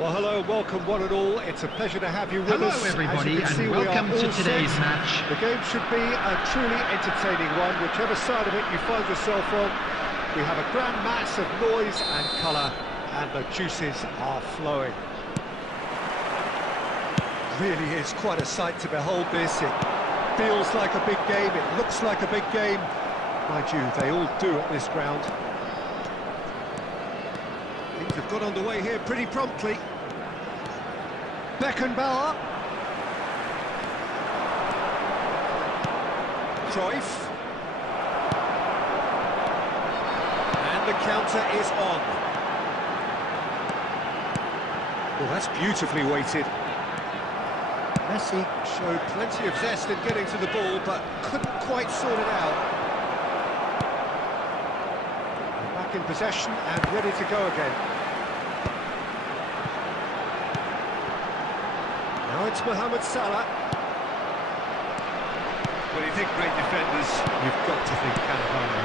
Well, hello, welcome one and all. It's a pleasure to have you with Hello, us. everybody, As you can see, and welcome we are to all today's set. match. The game should be a truly entertaining one, whichever side of it you find yourself on. We have a grand mass of noise and colour, and the juices are flowing. Really is quite a sight to behold this. It feels like a big game, it looks like a big game. Mind you, they all do at this ground. Things have got underway here pretty promptly. Beckenbauer. Cruyff. And the counter is on. Well, that's beautifully weighted. Messi showed plenty of zest in getting to the ball, but couldn't quite sort it out. They're back in possession and ready to go again. Now it's Mohamed Salah. When you think great defenders, you've got to think Cannavaro.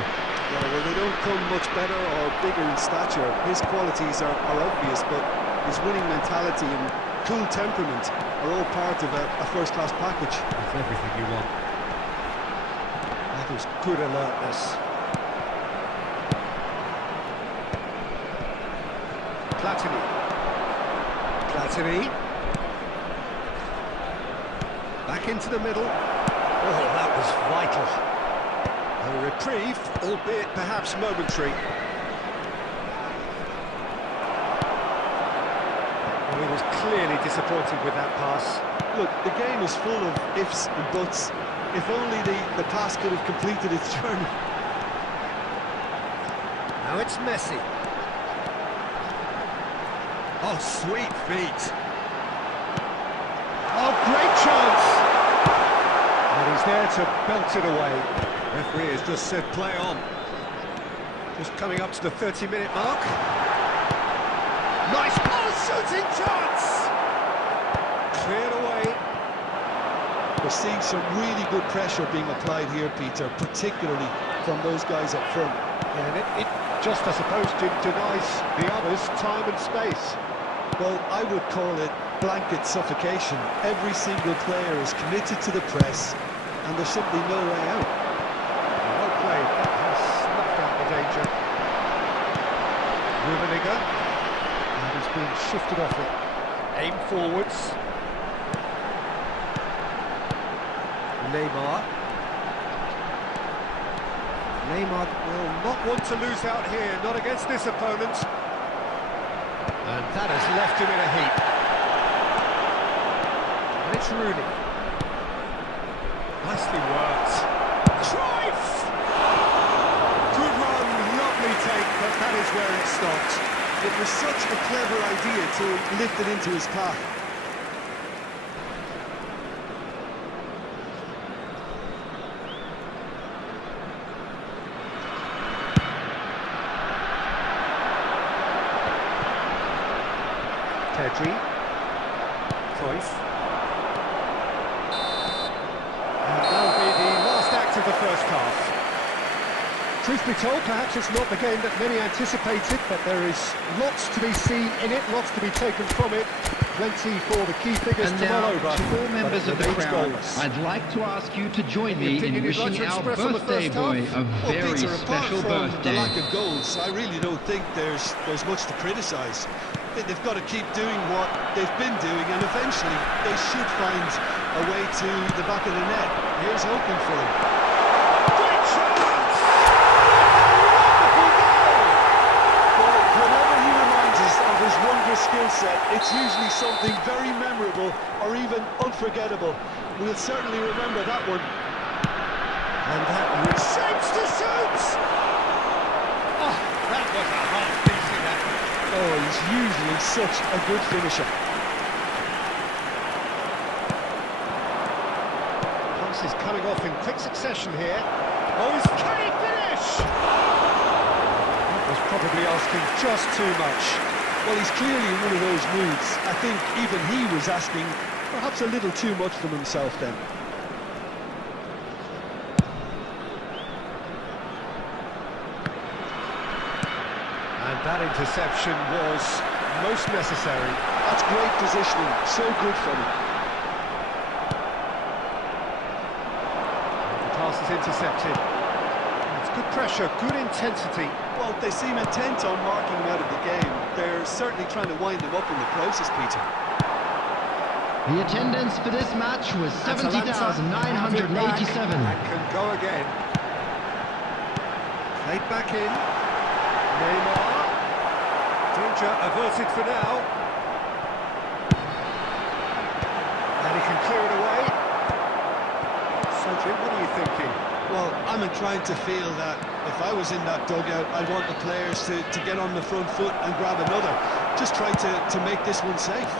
Yeah, well, they don't come much better or bigger in stature. His qualities are obvious, but his winning mentality and cool temperament are all part of a first-class package. That's everything you want. That is good alertness. Platini. Back into the middle. Oh, that was vital. A reprieve, albeit perhaps momentary. Well, he was clearly disappointed with that pass. Look, the game is full of ifs and buts. If only the pass could have completed its journey. Now it's Messi. Oh, sweet feet. Oh, great chance! And he's there to belt it away. Referee has just said play on. Just coming up to the 30-minute mark. Nice ball, shooting chance! Cleared away. We're seeing some really good pressure being applied here, Peter, particularly from those guys up front. And it just, I suppose, denies the others time and space. Well, I would call it blanket suffocation. Every single player is committed to the press, and there's simply no way out. Well played, that has snuffed out the danger. Rummenigge, and he's been shifted off it. Aim forwards. Neymar will not want to lose out here, not against this opponent. And that has left him in a heap. And it's Rooney. Nicely worked. Cruyff! Good run, lovely take, but that is where it stopped. It was such a clever idea to lift it into his path. Pedri, Cruyff, and that'll be the last act of the first half. Truth be told, perhaps it's not the game that many anticipated, but there is lots to be seen in it, lots to be taken from it, plenty for the key figures And to mull now, over. to all members of the crowd, goalless. I'd like to ask you to join me in opinion you'd like wishing to our express on the birthday first boy half? a Well, very Peter, apart special from the birthday. lack of goals, I really don't think there's much to criticise. They've got to keep doing what they've been doing, and eventually they should find a way to the back of the net. Here's hoping for them. Great chance! Well, whenever he reminds us of his wondrous skill set, it's usually something very memorable or even unforgettable. We'll certainly remember that one. And that shapes to shoot! Oh, that was a hard piece in that. Oh, he's usually such a good finisher. Passes coming off in quick succession here. Oh, can he finish? That was probably asking just too much. Well, he's clearly in one of those moods. I think even he was asking perhaps a little too much from himself then. And that interception was most necessary. That's great positioning, so good from him. The pass is intercepted. It's good pressure, good intensity. Well, they seem intent on marking him out of the game. They're certainly trying to wind him up in the process, Peter. The attendance for this match was 70,987. And can go again. Played back in. Neymar. Danger averted for now. And he can clear it away. So, Jim, what are you thinking? Well, I'm inclined to feel that if I was in that dugout, I'd want the players to get on the front foot and grab another. Just try to make this one safe.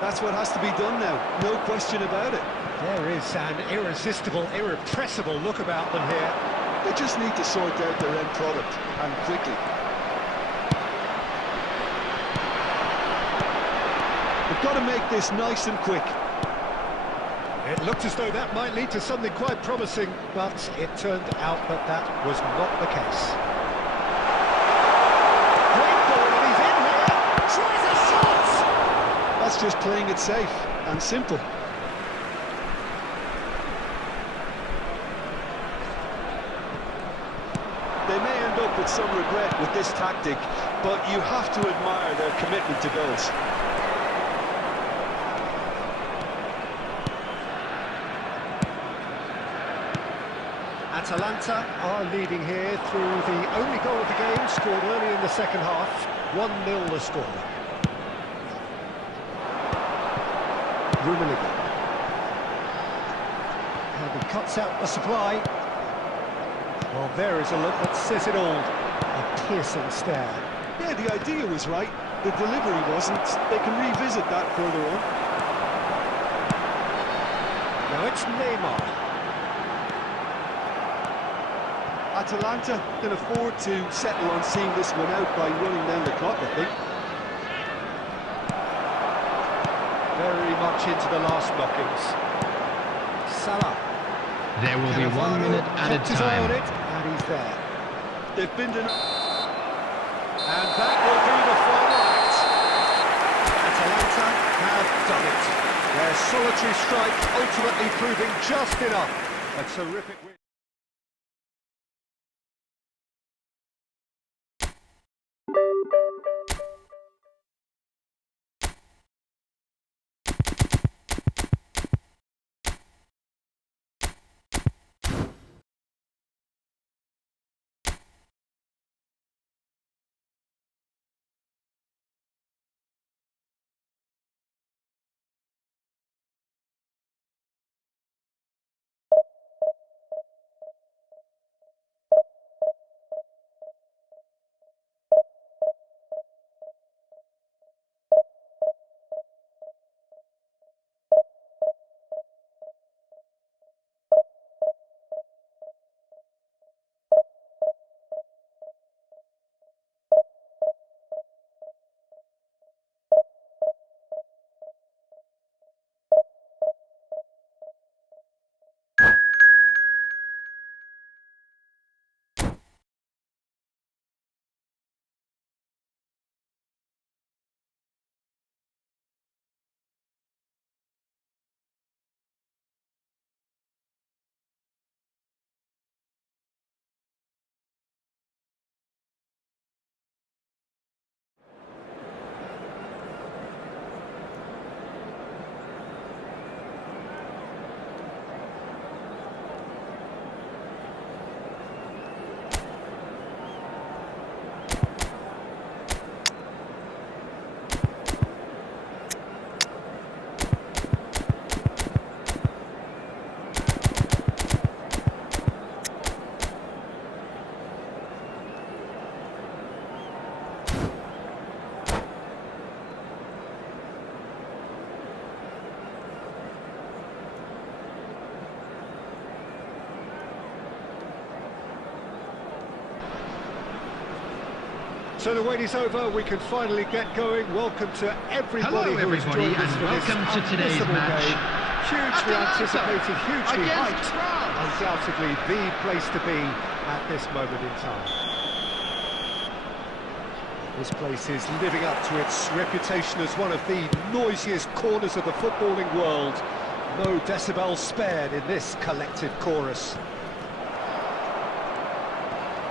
That's what has to be done now, no question about it. There is an irresistible, irrepressible look about them here. They just need to sort out their end product, and quickly. We've got to make this nice and quick. It looked as though that might lead to something quite promising, but it turned out that that was not the case. Great ball, and he's in here! Tries a shot! That's just playing it safe and simple. They may end up with some regret with this tactic, but you have to admire their commitment to goals. Atalanta are leading here through the only goal of the game, scored early in the second half. 1-0 the score. Rummenigge. And he cuts out the supply. Well, there is a look that says it all. A piercing stare. Yeah, the idea was right. The delivery wasn't. They can revisit that further on. Now it's Neymar. Atalanta can afford to settle on seeing this one out by running down the clock, I think. Very much into the last knockings. Salah. There will be 1 minute added Kept his eye on time. it, and he's there. They've been done. And that will be the final act. Atalanta have done it. Their solitary strike ultimately proving just enough. A terrific win. So the wait is over, we can finally get going. Welcome to everybody Hello, who has everybody, joined us and for this welcome to today's unmissable match. game. Hugely Atalanta anticipated, hugely against hyped. France. Undoubtedly the place to be at this moment in time. This place is living up to its reputation as one of the noisiest corners of the footballing world. No decibels spared in this collective chorus.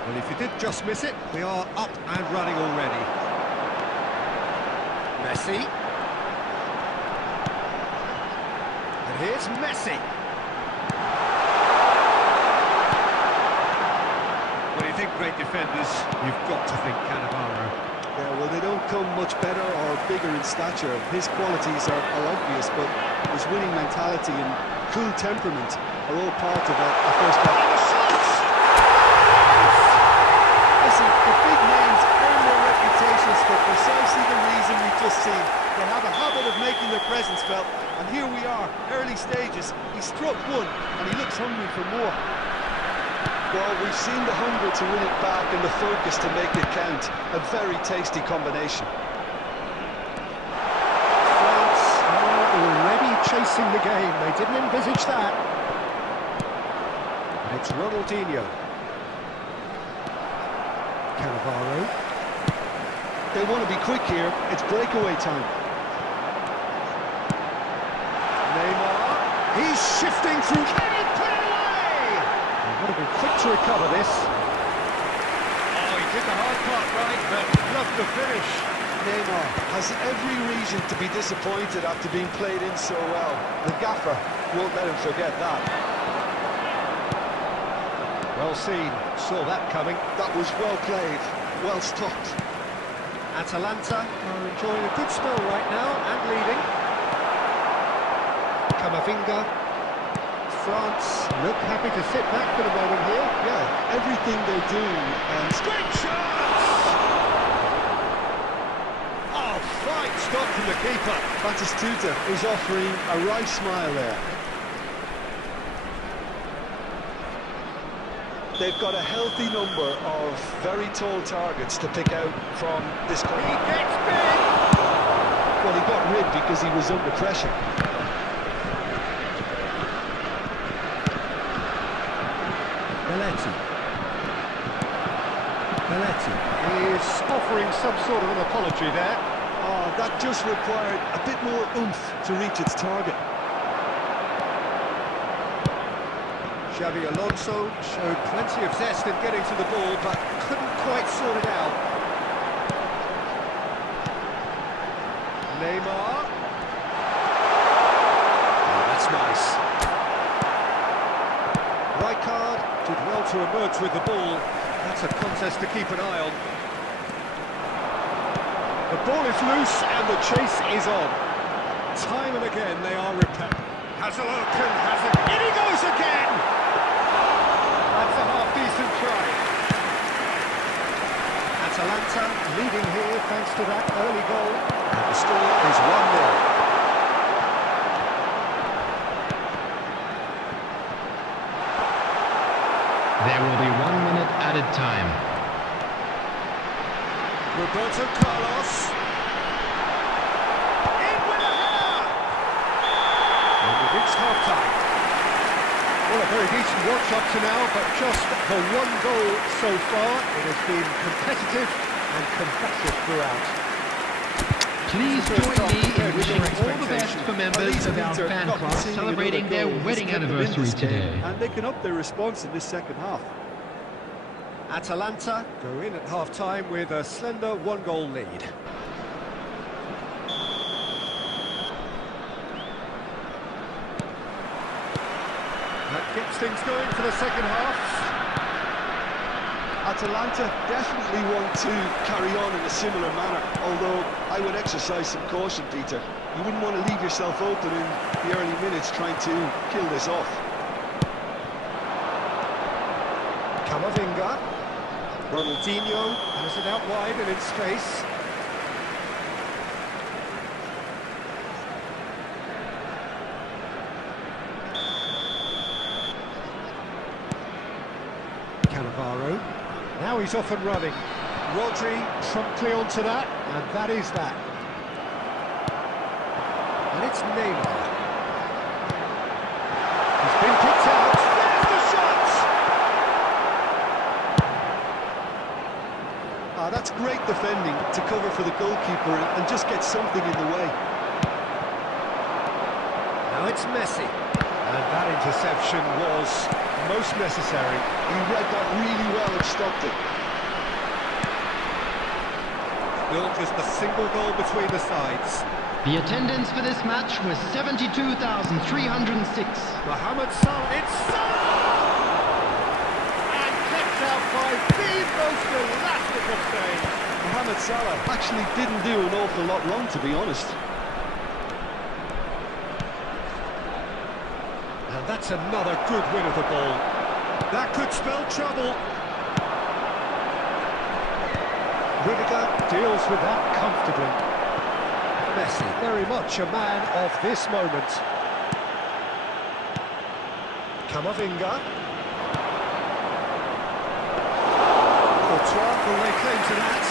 Well, if you did just miss it, we are up and running already. Messi. And here's Messi. When you think great defenders, you've got to think Cannavaro. Yeah, well, they don't come much better or bigger in stature. His qualities are obvious, but his winning mentality and cool temperament are all part of a first class. Listen, the big names earn their reputations for precisely the reason we've just seen. They have a habit of making their presence felt, and here we are, early stages. He struck one, and he looks hungry for more. Well, we've seen the hunger to win it back and the focus to make it count. A very tasty combination. France are already chasing the game. They didn't envisage that. And it's Ronaldinho. Cannavaro. They want to be quick here. It's breakaway time. Neymar. He's shifting through. Would have been quick to recover this. Oh, he did the hard part right, but loved the finish. Neymar has every reason to be disappointed after being played in so well. The gaffer won't let him forget that. Well seen, saw that coming. That was well played, well stopped. Atalanta are enjoying a good spell right now and leading. Camavinga. France look happy to sit back for the moment here. Yeah, everything they're doing and... Great chance! Oh, fine stop from the keeper. Batistuta is offering a wry smile there. They've got a healthy number of very tall targets to pick out from this corner. He gets big! Well, he got rid because he was under pressure. Belletti is offering some sort of an apology there. Oh, that just required a bit more oomph to reach its target. Xabi Alonso showed plenty of zest in getting to the ball, but couldn't quite sort it out. Neymar. Oh, that's nice. Rijkaard did well to emerge with the ball. That's a contest to keep an eye on. The ball is loose and the chase is on. Time and again they are repelled. Hazeloken has it. In he goes again! That's a half-decent try. Atalanta leading here thanks to that early goal. And the score is 1-0. There will be 1 minute added time. Roberto Carlos. In with a header! And we've reached half-time. Well, a very decent watch up to now, but just the one goal so far. It has been competitive and combative throughout. Please join me in wishing all the best for members of our fan club celebrating their wedding anniversary today. And they can up their response in this second half. Atalanta go in at half-time with a slender one-goal lead. That gets things going for the second half. Atalanta definitely want to carry on in a similar manner, although I would exercise some caution, Peter. You wouldn't want to leave yourself open in the early minutes trying to kill this off. Camavinga. Ronaldinho has it out wide and in space. Cannavaro. Now he's off and running. Rodri promptly onto that, and that is that. And it's Neymar. He's been kicked out. There's the shot! Ah, that's great defending to cover for the goalkeeper and just get something in the way. Now it's Messi. And that interception was most necessary. He read that really well and stopped it. Still just a single goal between the sides. The attendance for this match was 72,306. Mohamed Salah. It's Salah! And kept out by the most elastic of saves. Mohamed Salah actually didn't do an awful lot wrong, to be honest. And that's another good win of the ball. That could spell trouble. Rudiger deals with that comfortably. Messi, very much a man of this moment. Camavinga. Courtois will lay claim to that.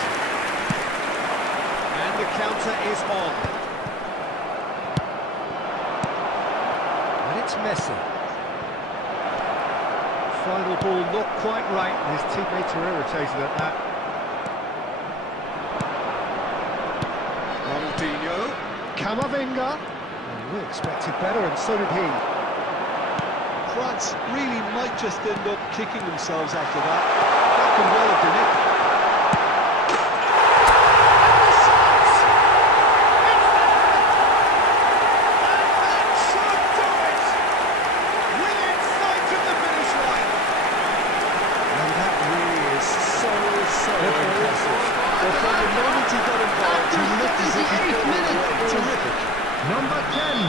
And the counter is on. And it's Messi. Final ball not quite right, and his teammates are irritated at that. Ronaldinho. Camavinga. And we expected better, and so did he. France really might just end up kicking themselves after that. That could well have been it. Number 10,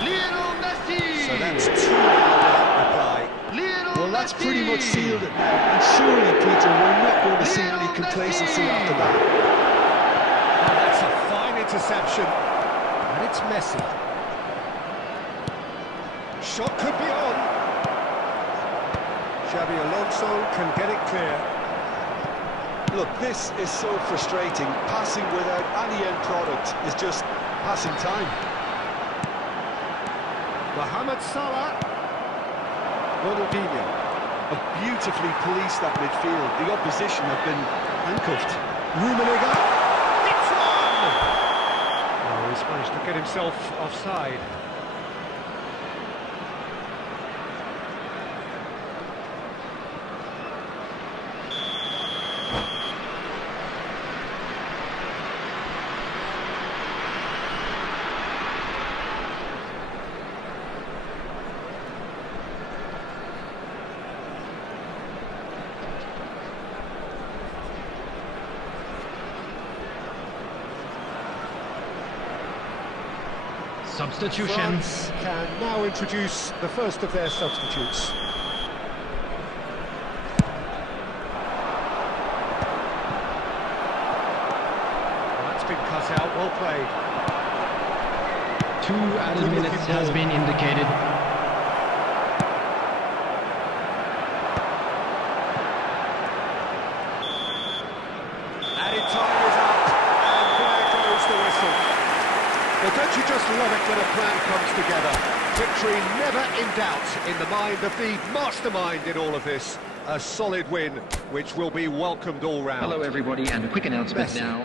Lionel Messi! So that's 2 without reply. Lionel Well, that's Messi! pretty much sealed it now. And surely, Peter, we're not going to see any complacency after that. And that's a fine interception. And it's Messi. Shot could be on. Xabi Alonso can get it clear. Look, this is so frustrating. Passing without any end product is just passing time. Mohamed Salah. Ronaldinho. Have beautifully policed that midfield. The opposition have been handcuffed. Rummenigge. It's one! Oh, he's managed to get himself offside. Substitution. France can now introduce the first of their substitutes. That's been cut out, well played. 2 added minutes has been indicated. Added time is up, and there goes the whistle. Well, don't you just love it when a plan comes together? Victory never in doubt in the mind of the mastermind in all of this. A solid win, which will be welcomed all round. Hello everybody, and a quick announcement Messi. now.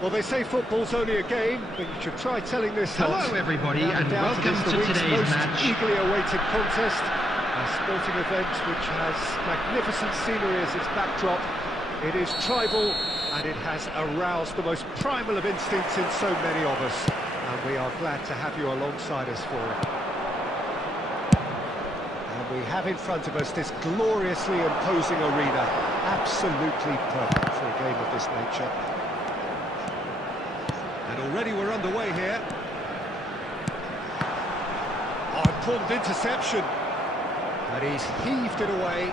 Well, they say football's only a game, but you should try telling this Hello, lot. everybody, Without a and doubt, welcome it is the to week's today's most match. eagerly awaited contest, a sporting event which has magnificent scenery as its backdrop. It is tribal, and it has aroused the most primal of instincts in so many of us, and we are glad to have you alongside us for it. And we have in front of us this gloriously imposing arena, absolutely perfect for a game of this nature. And already we're underway here. Oh, important interception. And he's heaved it away.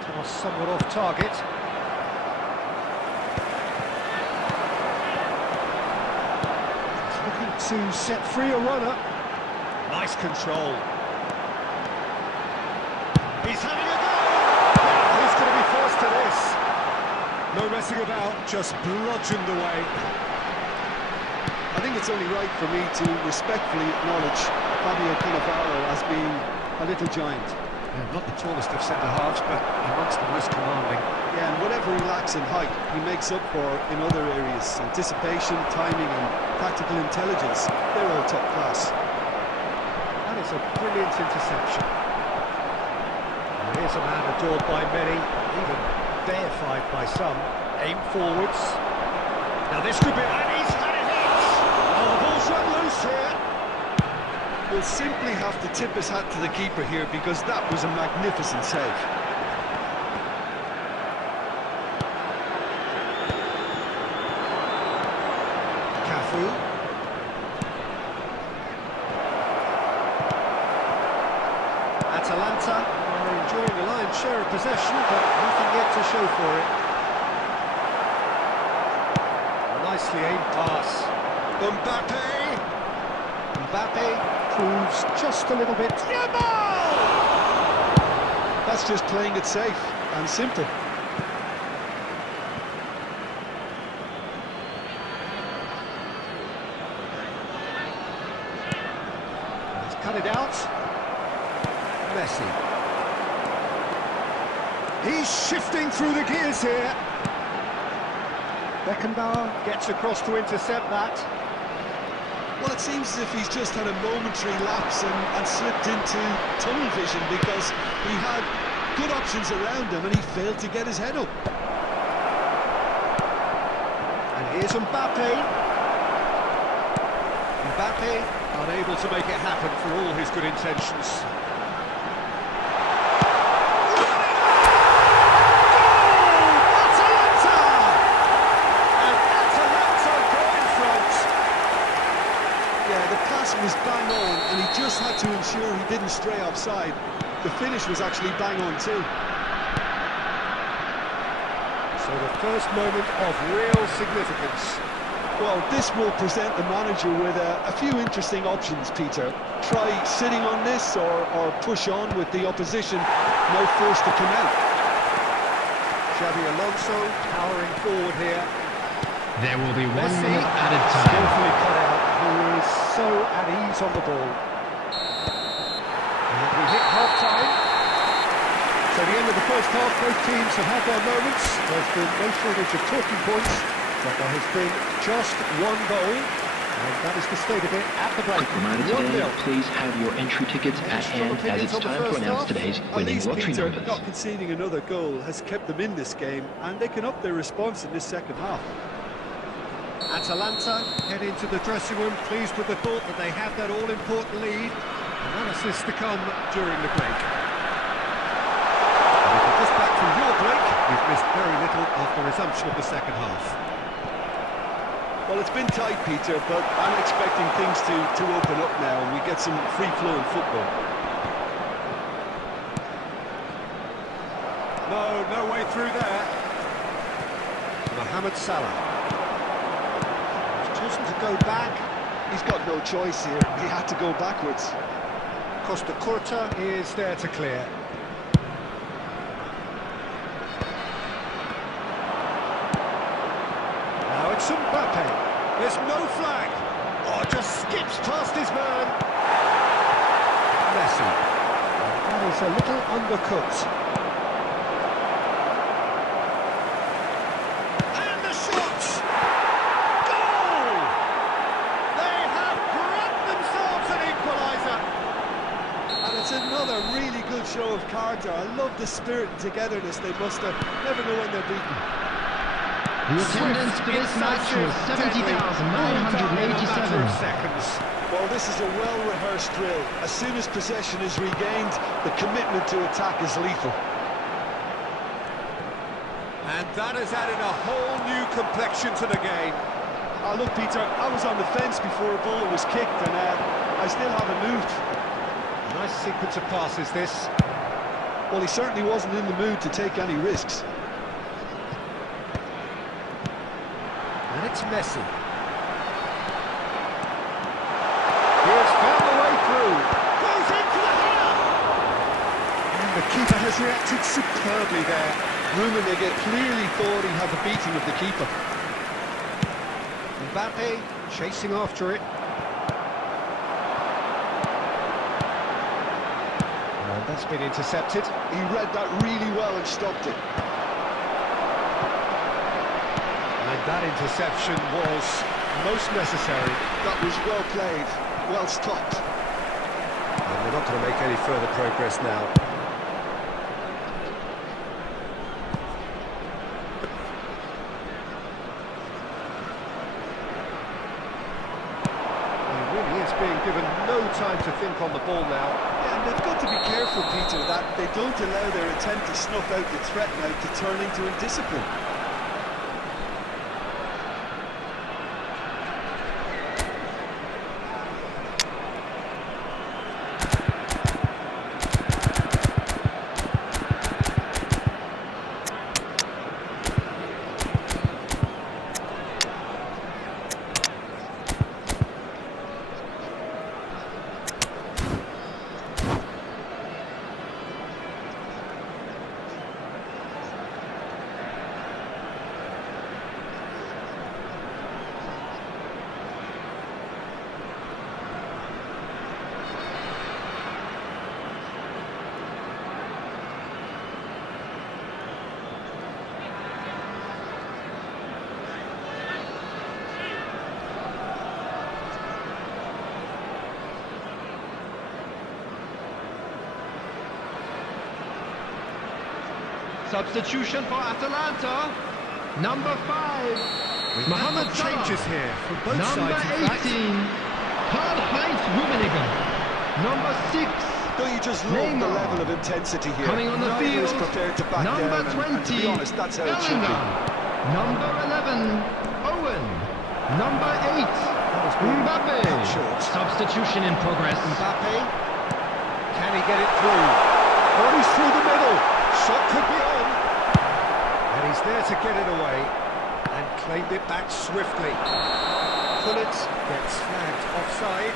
Toss somewhat off target. He's looking to set free a runner. Nice control. He's having a go! Who's going to be first to this? No messing about, just bludgeoned away. I think it's only right for me to respectfully acknowledge Fabio Cannavaro as being a little giant. Yeah, not the tallest of centre-halves, but amongst the most commanding. Yeah, and whatever he lacks in height, he makes up for in other areas. Anticipation, timing and tactical intelligence, they're all top class. That is a brilliant interception. And here's a man adored by many, even deified by some. Aim forwards. Now this could be... And he's had it hit! Oh, the ball's run loose here. We'll simply have to tip his hat to the keeper here because that was a magnificent save. Cafu. Atalanta are enjoying the lion's share of possession, but nothing yet to show for it. A nicely aimed pass. Mbappe proves just a little bit. That's just playing it safe and simple. He's cut it out. Messi. He's shifting through the gears here. Beckenbauer gets across to intercept that. Well, it seems as if he's just had a momentary lapse and slipped into tunnel vision because he had good options around him and he failed to get his head up. And here's Mbappe. Mbappe unable to make it happen for all his good intentions. Was bang on and he just had to ensure he didn't stray offside. The finish was actually bang on too. So the first moment of real significance. Well, this will present the manager with a few interesting options, Peter. Try sitting on this or push on with the opposition now forced to come out. Xabi Alonso powering forward here. There will be 1 Messi, minute added time. skillfully cut out, who is so at ease on the ball. And we hit half-time. So the end of the first half, both teams have had their moments. There's been no shortage of talking points, but there has been just one goal, and that is the state of it at the break. Reminder today, please have your entry tickets at hand as it's time to announce today's winning lottery Peter, numbers. not conceding another goal has kept them in this game, and they can up their response in this second half. Atalanta head into the dressing room, pleased with the thought that they have that all-important lead. And one assist to come during the break. And if you're just back from your break, you've missed very little of the resumption of the second half. Well, it's been tight, Peter, but I'm expecting things to open up now and we get some free-flowing football. No way through there. Mohamed Salah. Chosen to go back. He's got no choice here. He had to go backwards. Costa Curta is there to clear. Now it's Mbappe. There's no flag. Oh, just skips past his man. Messi. And that is a little undercooked. That's another really good show of character. I love the spirit and togetherness they muster. Never know when they're beaten. The attendance for this match was 70,987. Seconds. Well, this is a well-rehearsed drill. As soon as possession is regained, the commitment to attack is lethal. And that has added a whole new complexion to the game. Look, Peter, I was on the fence before a ball was kicked, and I still haven't moved. Nice sequence of passes, this. Well, he certainly wasn't in the mood to take any risks. And it's Messi. He has found the way through. Goes into the header! And the keeper has reacted superbly there. Rummenigge clearly thought he had the beating of the keeper. Mbappe chasing after it. And that's been intercepted. He read that really well and stopped it. And that interception was most necessary. That was well played, well stopped. And they're not going to make any further progress now. Being given no time to think on the ball now. Yeah, and they've got to be careful, Peter, that they don't allow their attempt to snuff out the threat now to turn into indiscipline. Substitution for Atalanta. Number 5. Mohamed changes Salah. here from both Number sides. 18. Karl-Heinz Rummenigge. Number 6. Don't you just love the Neymar. level of intensity here? Coming on the Neither field. is prepared to back Number down, 20. and to be honest, that's how it should be. Bellingham. Number 11. Owen. Number 8. Mbappe. cut short. Substitution in progress. Mbappe. Can he get it through? Oh, he's through the middle. Shot could be on. And he's there to get it away. And claimed it back swiftly. Pullet gets flagged offside.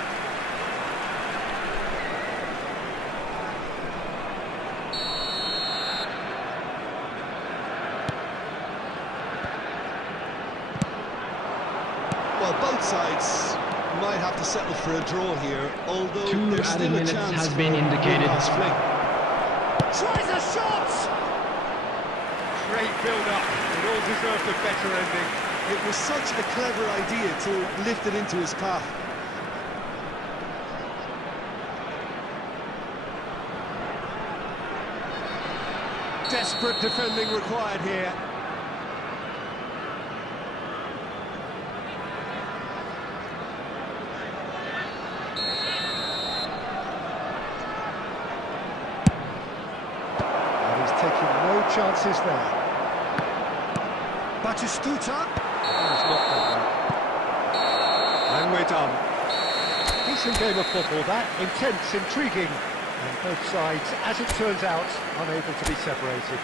Well, both sides might have to settle for a draw here, although 2 there's added still a minutes chance has for been indicated. one last fling. Tries a shot! Great build-up. It all deserved a better ending. It was such a clever idea to lift it into his path. Desperate defending required here. And he's taking no chances there. Batistuta. He's not done that. And we're done. Decent game of football, that. Intense, intriguing. And both sides, as it turns out, unable to be separated.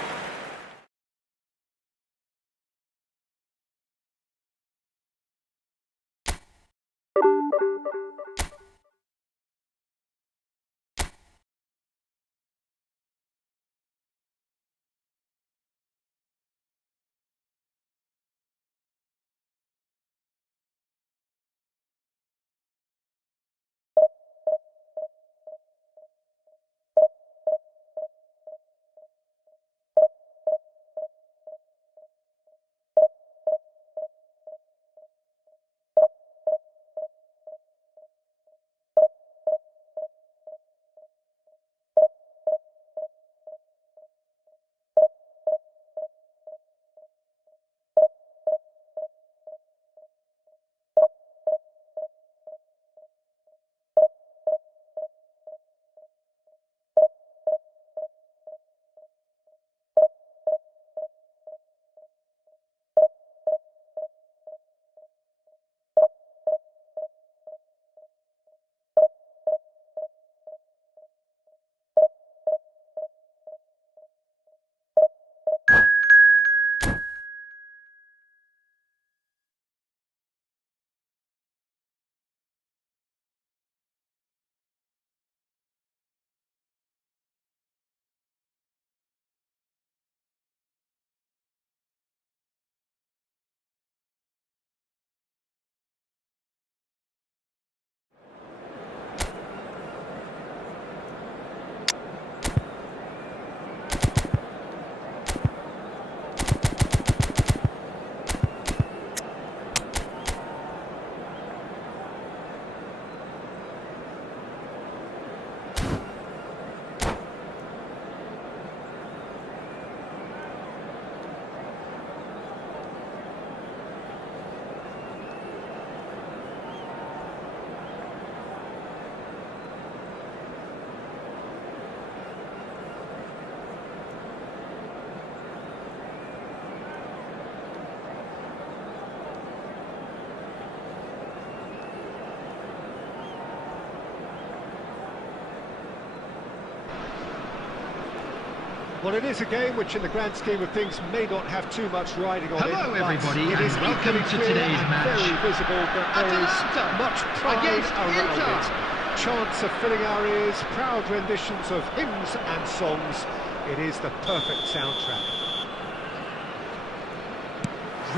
Well, it is a game which, in the grand scheme of things, may not have too much riding on it. Hello, but everybody, it is and welcome equally to clear today's and match. very visible that there is Atalanta much pride against around Inter. it. Chants are filling our ears, proud renditions of hymns and songs. It is the perfect soundtrack.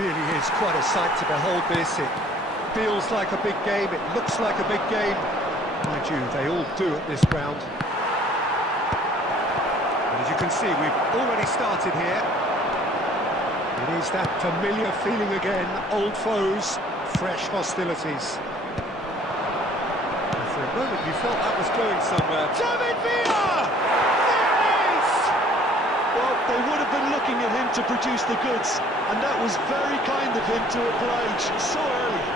Really is quite a sight to behold this. It feels like a big game, it looks like a big game. Mind you, they all do at this ground. And as you can see, we've already started here. It is that familiar feeling again, old foes, fresh hostilities. And for a moment you felt that was going somewhere. David Villa! There it is! Well, they would have been looking at him to produce the goods, and that was very kind of him to oblige so early.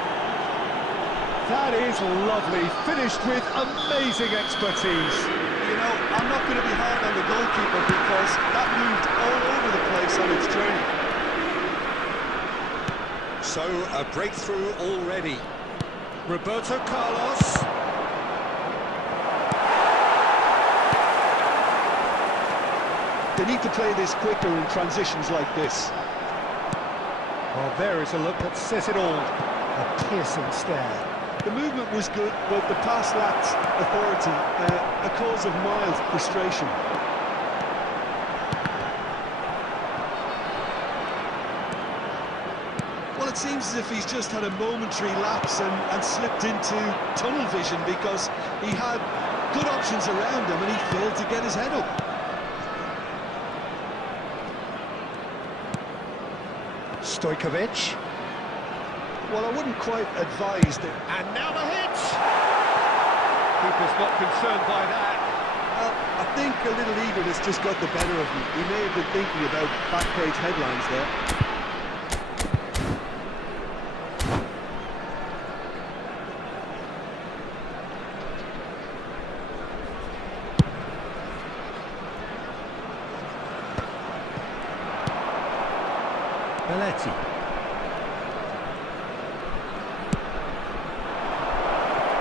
That is lovely, finished with amazing expertise. You know, I'm not going to be hard on the goalkeeper because that moved all over the place on its journey. So, a breakthrough already. Roberto Carlos. They need to play this quicker in transitions like this. Well, there is a look that says it all. A piercing stare. The movement was good, but the pass lacked authority, a cause of mild frustration. Well, it seems as if he's just had a momentary lapse and slipped into tunnel vision because he had good options around him and he failed to get his head up. Stojkovic. Well, I wouldn't quite advise that. And now the hit! Keeper's not concerned by that. I think a little eagerness just got the better of him. He may have been thinking about back page headlines there. Belletti.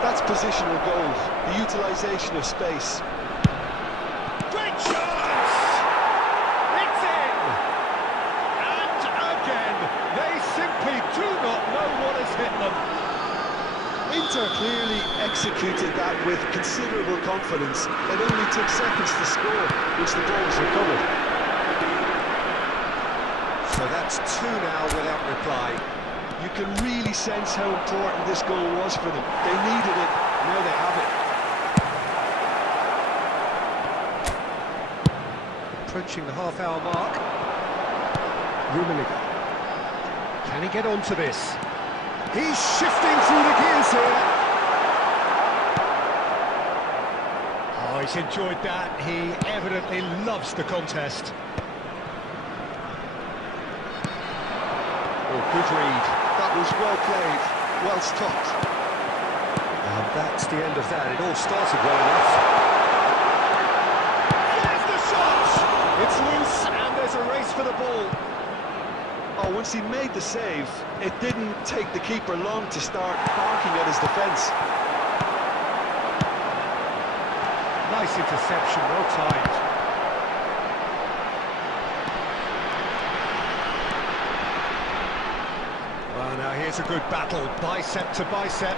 That's positional goal, the utilisation of space. Great chance! It's in! And again, they simply do not know what has hit them. Inter clearly executed that with considerable confidence. It only took seconds to score, which the ball was recovered. So that's two now without reply. You can really sense how important this goal was for them. They needed it, now they have it. Approaching the half-hour mark. Rummenigge. Can he get onto this? He's shifting through the gears here. Oh, he's enjoyed that. He evidently loves the contest. Oh, good read. That was well played, well stopped. And that's the end of that. It all started well enough. There's the shot! It's loose, and there's a race for the ball. Oh, once he made the save, it didn't take the keeper long to start barking at his defence. Nice interception, well timed. Well, now here's a good battle, bicep to bicep.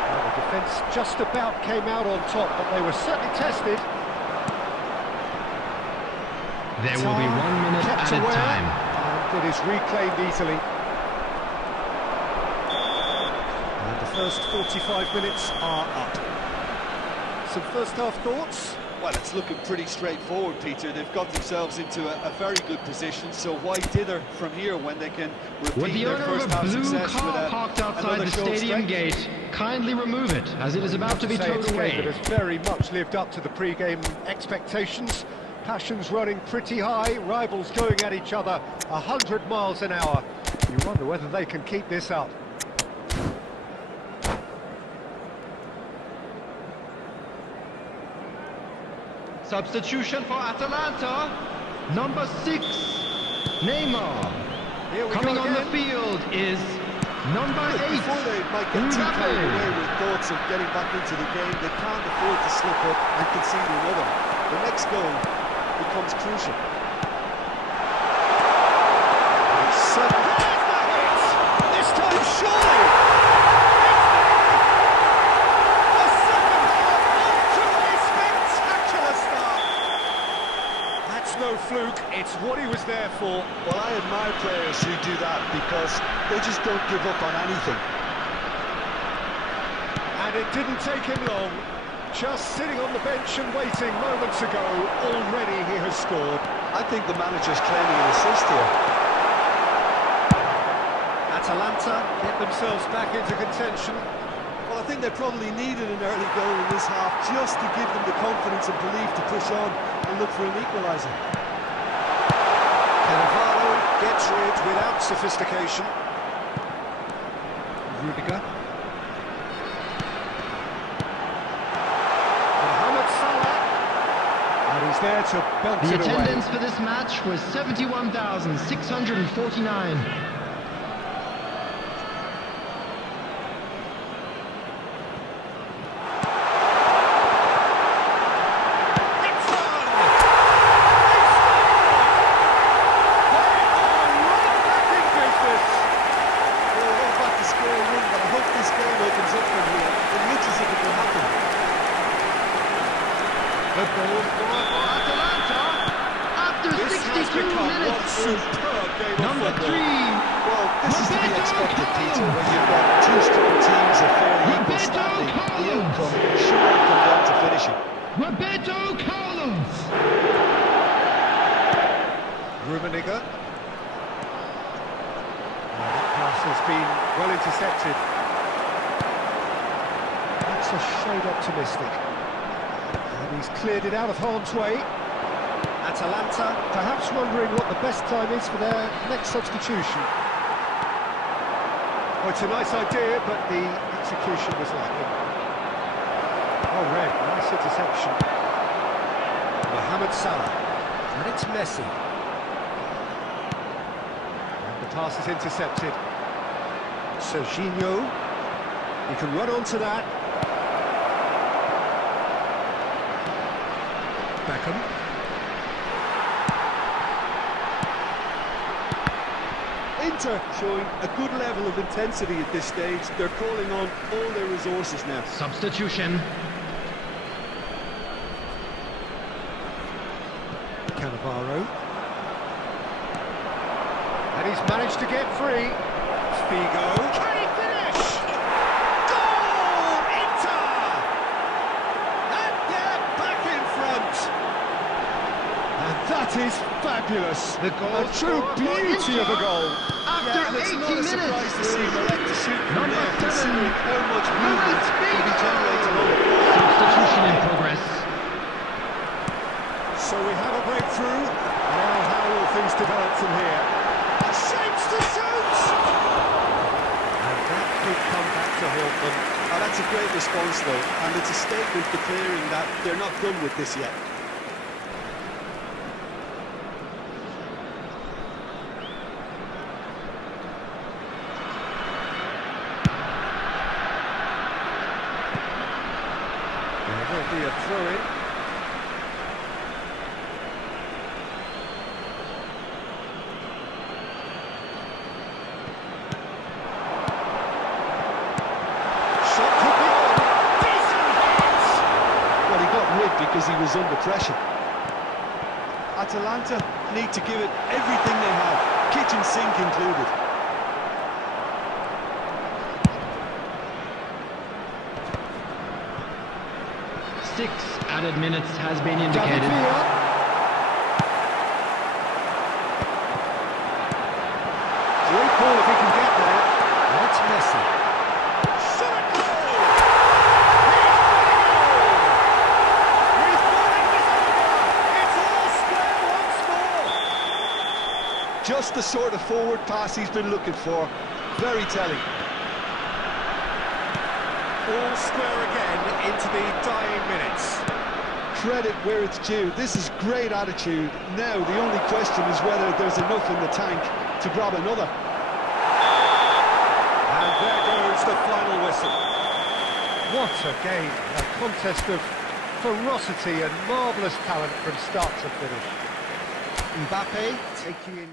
Well, the defence just about came out on top, but they were certainly tested. There will be 1 minute Kept added aware, time. and it is reclaimed easily. And the first 45 minutes are up. Some first half thoughts? Well, it's looking pretty straightforward, Peter. They've got themselves into a very good position, so why dither from here when they can Would repeat the their owner first of a half blue success with car parked outside another the show of stadium strength? gate kindly remove it, as it is about to be Say towed it's a game away? that has very much lived up to the pre-game expectations. Passions running pretty high, rivals going at each other 100 miles an hour. You wonder whether they can keep this up. Substitution for Atalanta, number 6, Neymar. Here we Coming go on the again. field is Number 8, Before they might get too carried away with thoughts of getting back into the game, they can't afford to slip up and concede another. The next goal becomes crucial. There's the hit! This time, surely! The second half off to a spectacular start! That's no fluke, it's what he was there for. Well, I admire players who do that because they just don't give up on anything. And it didn't take him long. Just sitting on the bench and waiting moments ago, already he has scored. I think the manager's claiming an assist here. Atalanta get themselves back into contention. Well, I think they probably needed an early goal in this half just to give them the confidence and belief to push on and look for an equaliser. Cannavaro gets rid without sophistication. Rudiger. Mohamed Salah. And he's there to belt The it away. attendance for this match was 71,649. The goal for Atalanta after 62 minutes. Superb game of Number football. 3, Well, this is to be Roberto expected, Peter, Carlos. when you've got two strong teams of fairly equal Roberto standing. The Carlos. outcome should come down to finishing. Roberto Carlos. Rummenigge. That pass has been well intercepted. That's a shade optimistic. And he's cleared it out of harm's way. Atalanta perhaps wondering what the best time is for their next substitution. Well, it's a nice idea, but the execution was lacking. Oh, red, nice interception. Mohamed Salah, and it's Messi. And the pass is intercepted. Serginho, he can run onto that. Beckham. Inter showing a good level of intensity at this stage. They're calling on all their resources now. Substitution. Cannavaro. And he's managed to get free. Figo. Can he finish? Goal! Inter! And they're back in front. And that is fabulous. The goal A true scored for beauty Inter of a goal. after And it's 80 not a minutes. surprise to see him elect to shoot from Number there, 7, considering how much movement will be generated on the ball. Substitution in progress. So we have a breakthrough. Now how will things develop from here? Shapes to shoot! And that could come back to haunt them. Oh, that's a great response, though, and it's a statement declaring that they're not done with this yet. There will be a throw-in. Shot could be on. Decent hit! Well, he got rid because he was under pressure. Atalanta need to give it everything they have, kitchen sink included. Six added minutes has been indicated. Gavia. Great ball if he can get there. And it's Messi. Shot at goal! We thought it was over! It's all square once more! Just the sort of forward pass he's been looking for. Very telling. All square again into the dying minutes. Credit where it's due. This is great attitude. Now the only question is whether there's enough in the tank to grab another. the final whistle. What a game, a contest of ferocity and marvellous talent from start to finish. Mbappe taking in...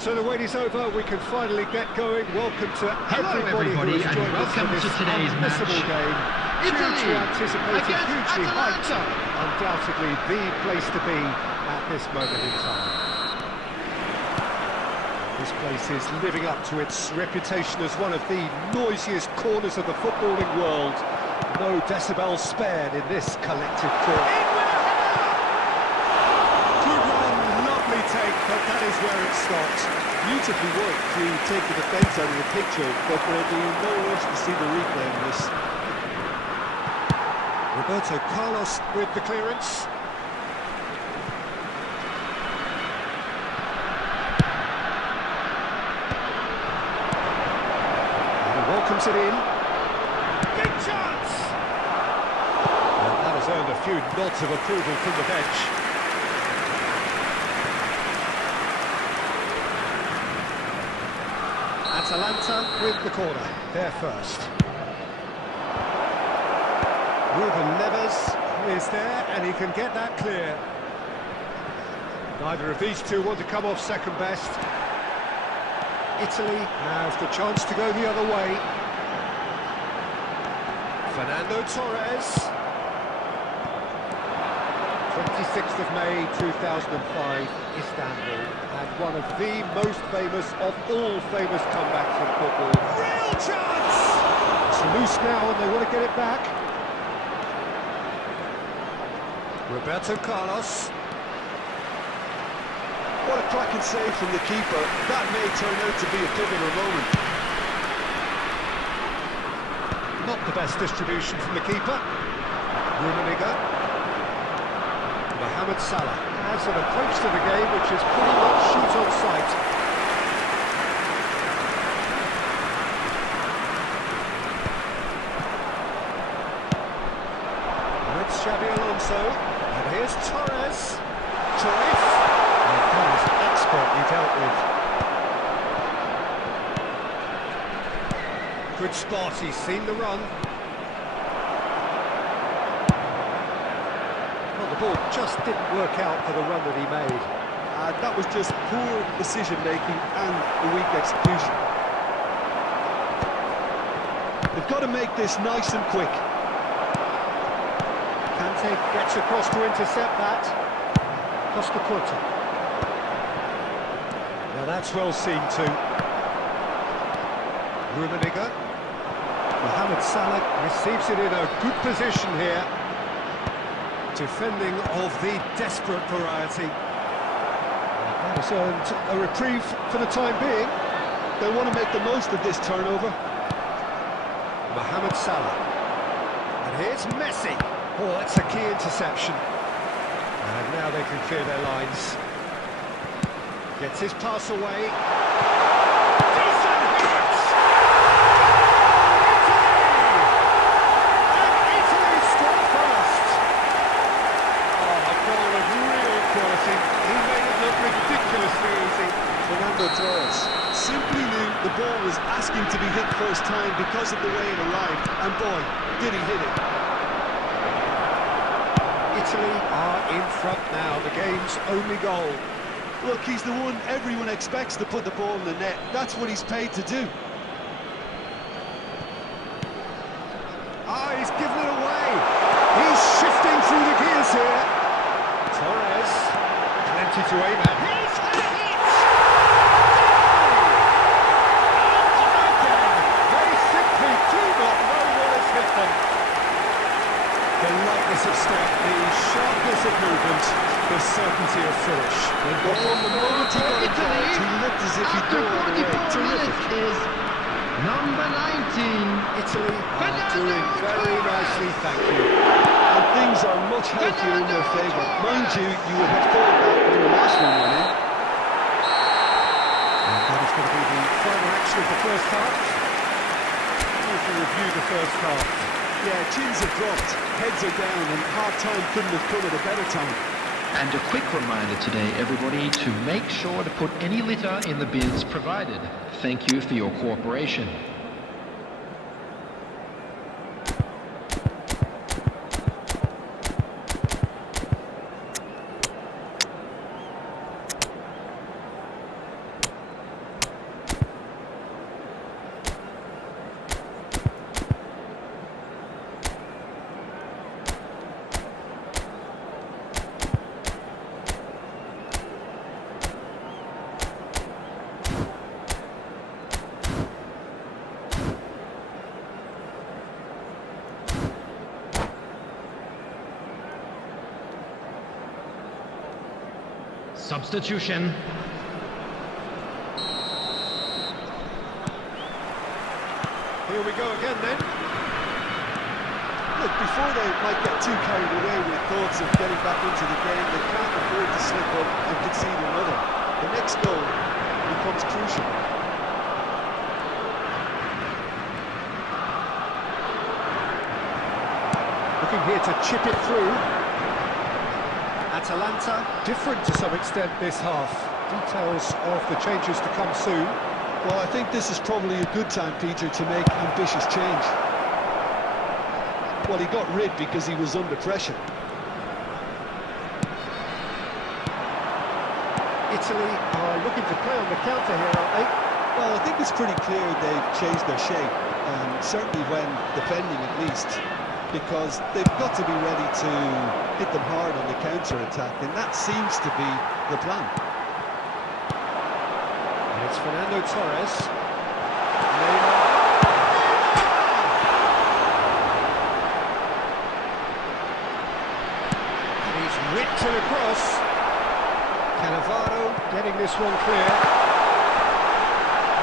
So the wait is over, we can finally get going. Welcome to everybody who has joined us for this unmissable game. Hugely anticipated, hugely hyped up. Undoubtedly the place to be at this moment in time. This place is living up to its reputation as one of the noisiest corners of the footballing world. No decibels spared in this collective court. Take, but that is where it stops. Beautifully worked to take the defence out of the picture, but there'll be no rush to see the replay on this. Roberto Carlos with the clearance. And he welcomes it in. Big chance! And that has earned a few nods of approval from the bench. Atalanta with the corner, there first. Ruben Neves is there, and he can get that clear. Neither of these two want to come off second best. Italy has the chance to go the other way. Fernando Torres. 26th of May 2005, Istanbul, and one of the most famous of all famous comebacks in football. Real chance! It's loose now and they want to get it back. Roberto Carlos. What a cracking save from the keeper. That may turn out to be a pivotal moment. Not the best distribution from the keeper. Rummenigge. Mohamed Salah has an approach to the game which is pretty much shoot on sight. And it's Xabi Alonso, and here's Torres. Torres, and that was expertly dealt with. Good spot, he's seen the run. ball just didn't work out for the run that he made. That was just poor decision-making and a weak execution. They've got to make this nice and quick. Kante gets across to intercept that. Costa Curta. Now that's well seen too. Rummenigge. Mohamed Salah receives it in a good position here. Defending of the desperate variety. That has earned a reprieve for the time being. They want to make the most of this turnover. Mohamed Salah. And here's Messi. Oh, that's a key interception. And now they can clear their lines. Gets his pass away. Decent hit! And Italy scored first. Oh, a goal of real quality. He made it look ridiculously easy. Fernando Torres simply knew the ball was asking to be hit first time because of the way it arrived, and boy, did he hit it. Italy are in front now, the game's only goal. Look, he's the one everyone expects to put the ball in the net. That's what he's paid to do. Ah, he's given it away. He's shifting through the gears here. Torres, plenty to aim at. He's had it! They simply do not know what has hit them. The lightness of step, the sharpness of movement, the certainty of finish. But from the moment he got it right, he looked as if he'd go all the way. Terrific. Is number 19. Italy are doing very nicely, thank you. And things are much healthier in their favour. Mind you, you would have thought that when the last one went in. And that is going to be the final action of the first half. If we review the first half. Yeah, chins have dropped, heads are down, and half-time couldn't have come at a better time. And a quick reminder today, everybody, to make sure to put any litter in the bins provided. Thank you for your cooperation. Substitution. Here we go again then. Look, before they might get too carried away with thoughts of getting back into the game, they can't afford to slip up and concede another. The next goal becomes crucial. Looking here to chip it through. Atalanta, different to some extent this half. Details of the changes to come soon. Well, I think this is probably a good time, Peter, to make ambitious change. Well, he got rid because he was under pressure. Italy are looking to play on the counter here, aren't they? Well, I think it's pretty clear they've changed their shape, certainly when defending at least, because they've got to be ready to hit them hard on the counter-attack, and that seems to be the plan. And it's Fernando Torres. And he's whipped it across. Cannavaro getting this one clear.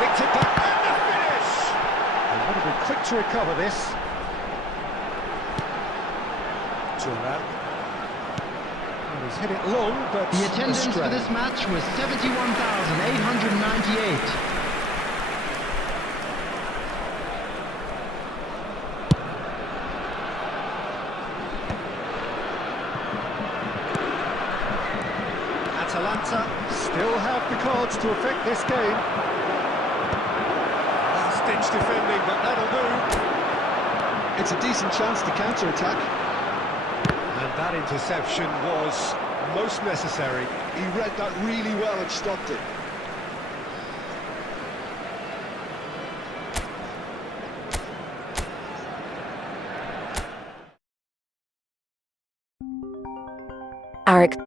Nicked it back, and the finish! And want to be quick to recover this. That. And he's hit it long, but The attendance for this match was 71,898. Atalanta still have the cards to affect this game. Last-ditch defending, but that'll do. It's a decent chance to counter-attack. And That interception was most necessary. He read that really well and stopped it. Eric.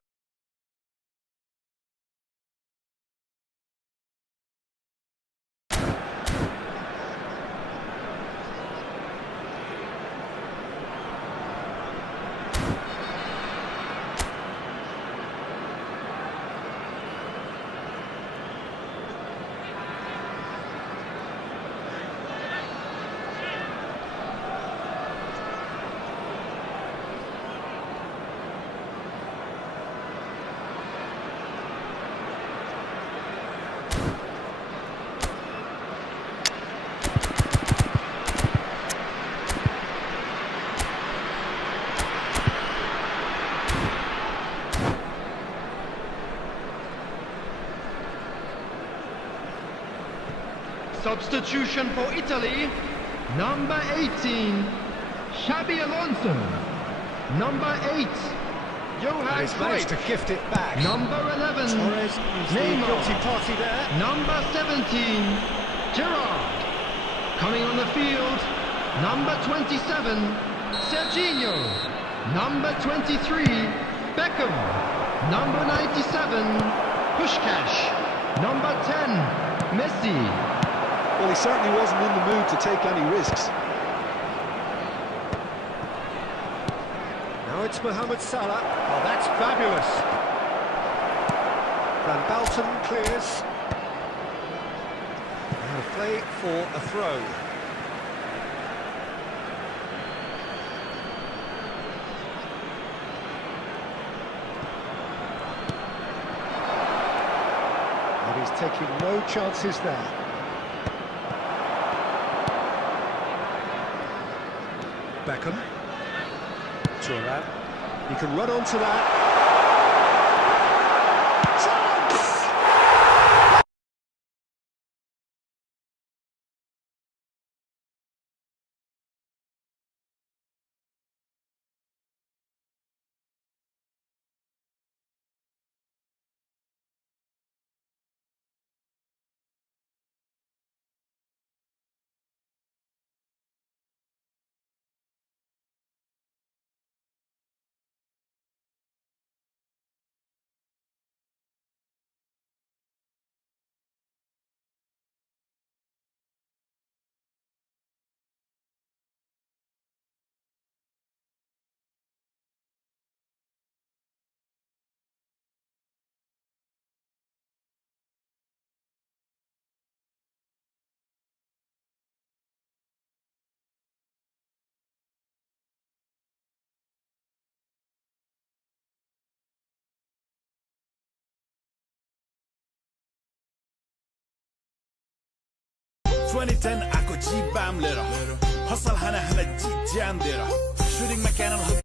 Substitution for Italy, number 18, Xabi Alonso. Number 8, Johan He's managed to Cruyff. gift it back. Number 11, Torres is the Neymar. guilty party there. Number 17, Gerrard. Coming on the field, number 27, Serginho. Number 23, Beckham. Number 97, Puskás. Number 10, Messi. Well, he certainly wasn't in the mood to take any risks. Now it's Mohamed Salah. Oh, that's fabulous. Van Balten clears. And a play for a throw. And he's taking no chances there. Beckham. Thuram. He can run onto that. Chance! Ako G Bam little hustle hana hana G jam dira shooting my cannon